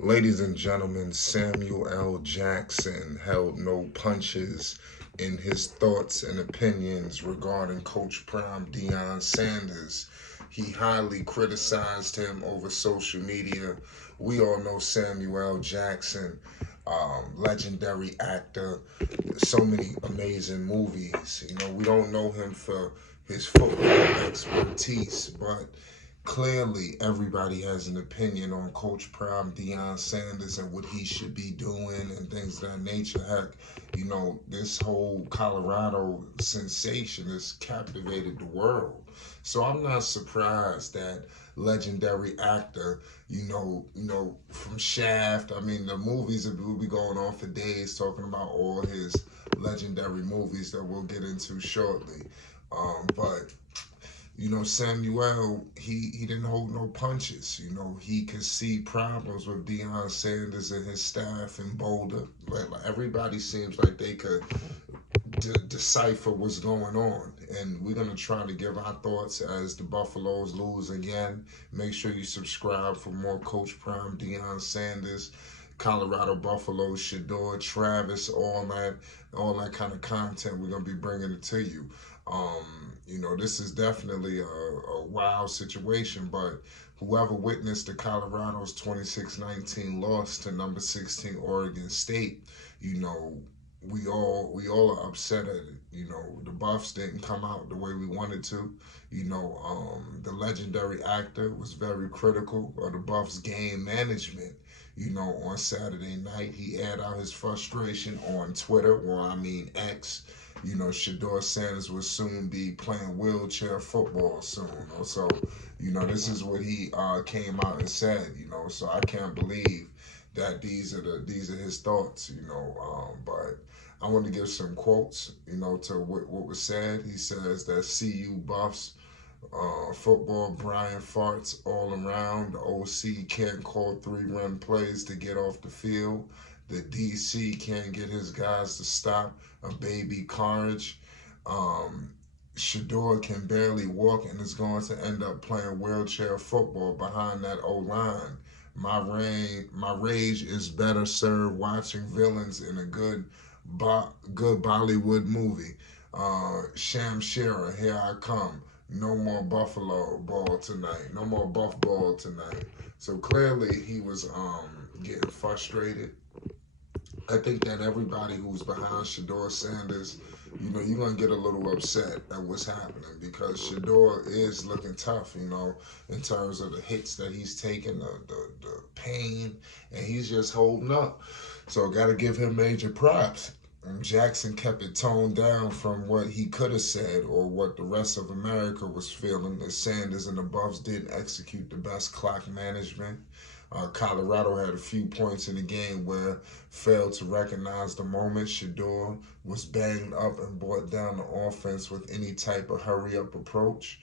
Ladies and gentlemen, Samuel L. Jackson held no punches in his thoughts and opinions regarding Coach Prime Deion Sanders. He highly criticized him over social media. We all know Samuel L. Jackson, legendary actor, so many amazing movies. We don't know him for his football expertise, but clearly everybody has an opinion on Coach Prime Deion Sanders and what he should be doing and things of that nature. Heck, this whole Colorado sensation has captivated the world. So I'm not surprised that legendary actor, from Shaft. I mean, the movies will be going on for days talking about all his legendary movies that we'll get into shortly. But Samuel, he didn't hold no punches. He could see problems with Deion Sanders and his staff in Boulder. Like everybody seems like they could decipher what's going on. And we're going to try to give our thoughts as the Buffaloes lose again. Make sure you subscribe for more Coach Prime, Deion Sanders, Colorado Buffaloes, Shedeur, Travis, all that kind of content. We're going to be bringing it to you. This is definitely a wild situation, but whoever witnessed the Colorado's 26-19 loss to number 16 Oregon State, you know, we all are upset at it. The Buffs didn't come out the way we wanted to. The legendary actor was very critical of the Buffs game management. On Saturday night, he aired out his frustration on Twitter, or I mean X. Shedeur Sanders will soon be playing wheelchair football soon. So, this is what he came out and said. So I can't believe that these are his thoughts. But I want to give some quotes. To what was said. He says that CU Buffs football, Brian farts all around. The OC can't call 3-run plays to get off the field. The DC can't get his guys to stop a baby carnage. Shedeur can barely walk and is going to end up playing wheelchair football behind that O-line. My rage is better served watching villains in a good Bollywood movie. Shamshira, here I come. No more Buffalo ball tonight. No more Buff ball tonight. So clearly he was getting frustrated. I think that everybody who's behind Shedeur Sanders, you're going to get a little upset at what's happening because Shedeur is looking tough, in terms of the hits that he's taking, the pain, and he's just holding up. So got to give him major props. And Jackson kept it toned down from what he could have said or what the rest of America was feeling. That Sanders and the Buffs didn't execute the best clock management. Colorado had a few points in the game where failed to recognize the moment. Shedeur was banged up and brought down the offense with any type of hurry-up approach.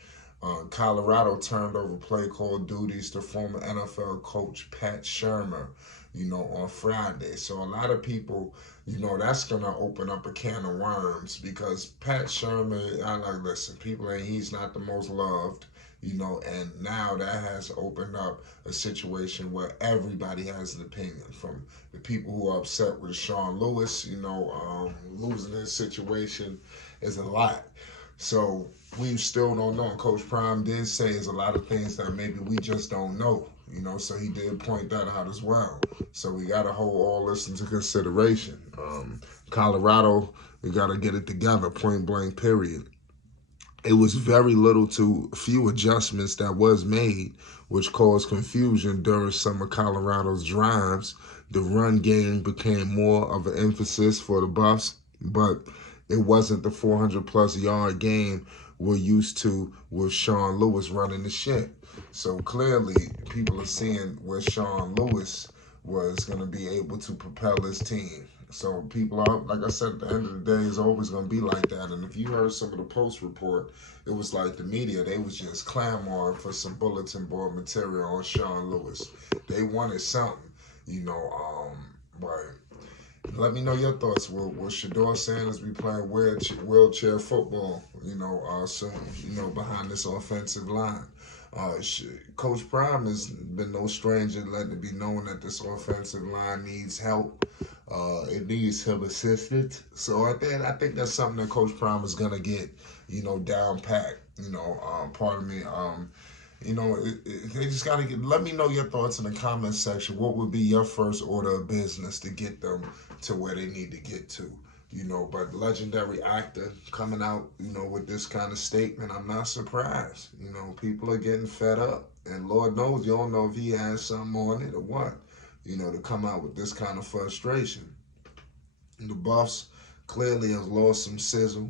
Colorado turned over play call duties to former NFL coach Pat Shermer, on Friday. So a lot of people, that's going to open up a can of worms because Pat Shermer, listen, he's not the most loved. And now that has opened up a situation where everybody has an opinion, from the people who are upset with Sean Lewis, losing his situation is a lot. So we still don't know. Coach Prime did say there's a lot of things that maybe we just don't know, so he did point that out as well. So we got to hold all this into consideration. Colorado, we got to get it together, point blank, period. It was very little to few adjustments that was made, which caused confusion during some of Colorado's drives. The run game became more of an emphasis for the Buffs, but it wasn't the 400-plus yard game we're used to with Sean Lewis running the shit. So clearly, people are seeing where Sean Lewis was going to be able to propel his team. So people are, like I said, at the end of the day, it's always going to be like that. And if you heard some of the post report, it was like the media, they was just clamoring for some bulletin board material on Sean Lewis. They wanted something, but let me know your thoughts. Will Shedeur Sanders be playing wheelchair football, soon, behind this offensive line? Coach Prime has been no stranger to letting it be known that this offensive line needs help. It needs some assistance. So I think that's something that Coach Prime is gonna get, down pat. Pardon me. They just gotta get. Let me know your thoughts in the comment section. What would be your first order of business to get them to where they need to get to? But legendary actor coming out, with this kind of statement, I'm not surprised. People are getting fed up. And Lord knows, you don't know if he has something on it or what, to come out with this kind of frustration. The Buffs clearly have lost some sizzle,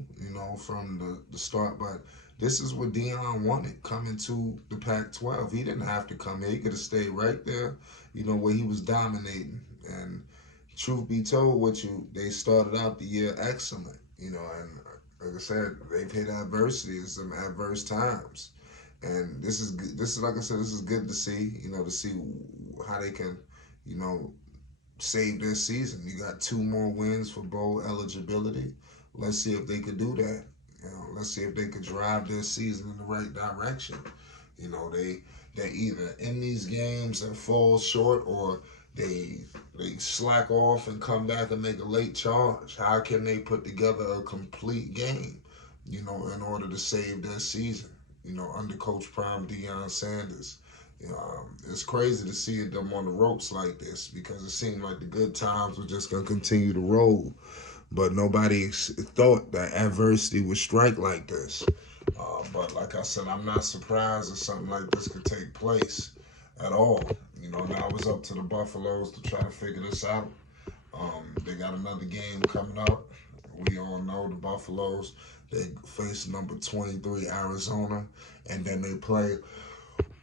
from the start, but this is what Deion wanted coming to the Pac-12. He didn't have to come here. He could have stayed right there, where he was dominating. And truth be told with you, they started out the year excellent, and like I said, they've hit adversity in some adverse times. And this is good. This is, like I said, this is good to see, to see how they can, you know, save their season. You got 2 more wins for bowl eligibility. Let's see if they could do that. Let's see if they could drive their season in the right direction. They either in these games and fall short, or they slack off and come back and make a late charge. How can they put together a complete game, in order to save their season? Under Coach Prime, Deion Sanders. It's crazy to see them on the ropes like this, because it seemed like the good times were just going to continue to roll. But nobody thought that adversity would strike like this. But like I said, I'm not surprised that something like this could take place at all. Now it's up to the Buffaloes to try to figure this out. They got another game coming up. We all know the Buffaloes. They face number 23 Arizona, and then they play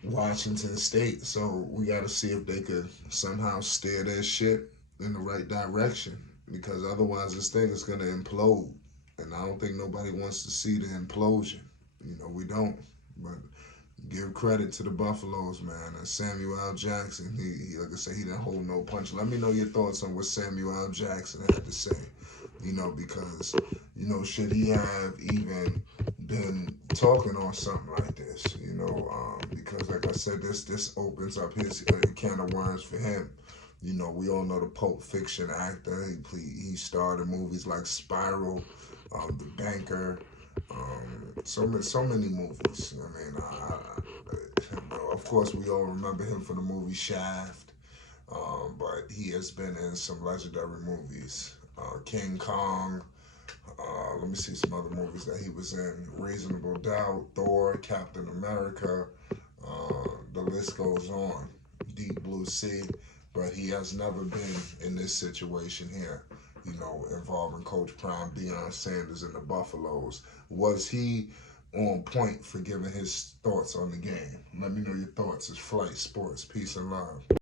Washington State. So we got to see if they could somehow steer their ship in the right direction, because otherwise this thing is going to implode. And I don't think nobody wants to see the implosion. We don't. But give credit to the Buffaloes, man. And Samuel L. Jackson, he like I said, he didn't hold no punch. Let me know your thoughts on what Samuel L. Jackson had to say. Because, should he have even been talking on something like this? Because like I said, this opens up his can of worms for him. We all know the Pulp Fiction actor. He starred in movies like Spiral, The Banker, so many movies. Of course, we all remember him for the movie Shaft, but he has been in some legendary movies. King Kong, let me see some other movies that he was in. Reasonable Doubt, Thor, Captain America, the list goes on. Deep Blue Sea, but he has never been in this situation here, involving Coach Prime, Deion Sanders, and the Buffaloes. Was he on point for giving his thoughts on the game? Let me know your thoughts. It's Flight Sports. Peace and love.